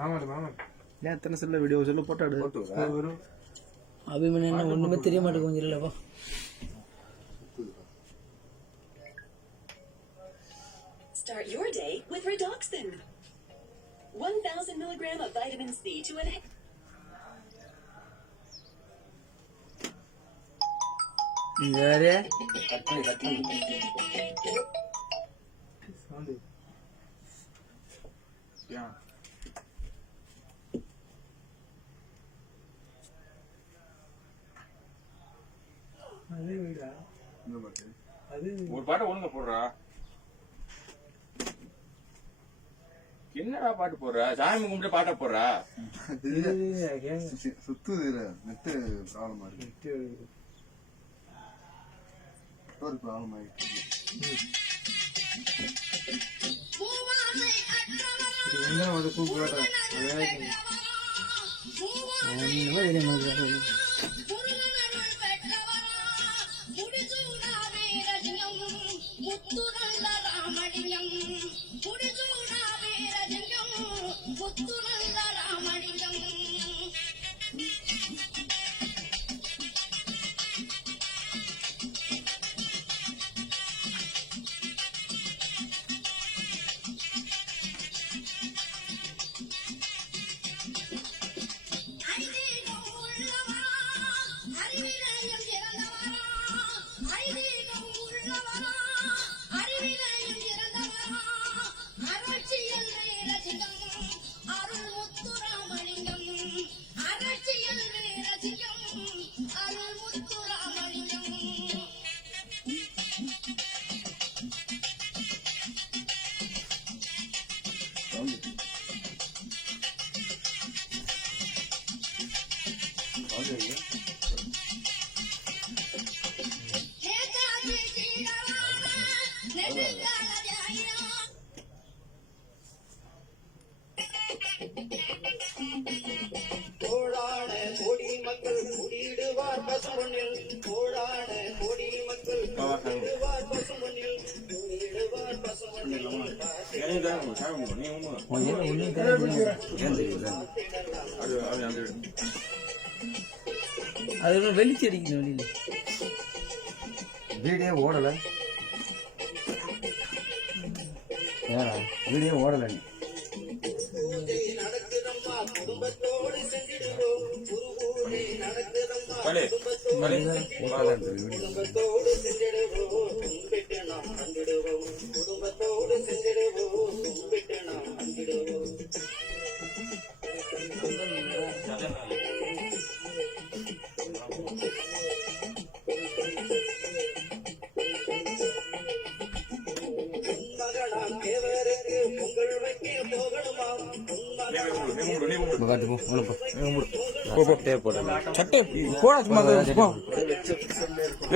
ஏன் எத்தனை செல்ல வீடியோ சொல்ல போட்டோ எடு. அபிமன் என்ன ஒண்ணுமே தெரிய மாட்டேங்குது கொஞ்சம் இல்லப்பா. Start your day with Redoxon. 1000 milligram of vitamin C to enhance. வேற ஒரு பாட்டு ஒழுங்க போடுறா. என்னடா பாட்டு போடுறா? சாமி கும்பிட்டு பாட்ட போடுறா. சுத்து நெட்டு ப்ராப்ளமா இருக்கு. ஒரு ப்ராப்ளம் ஆயிடுச்சு. அது வெளிச்சு அடிக்கணும் வெளியில. வீடியோ ஓடல. வீடியோ ஓடல.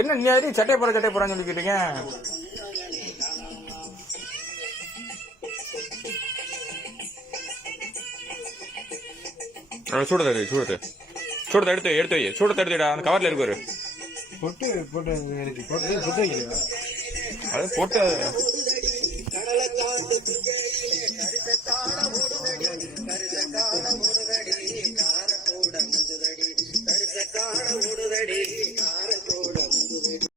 என்ன நீ சட்டை போறான்னு சொல்லிக்கிட்டீங்க. சூடத்தை எடுத்து வை. சூடத்தை எடுத்துடா. அந்த கவர்ல இருக்கு அது போட்டு ஓடுதடி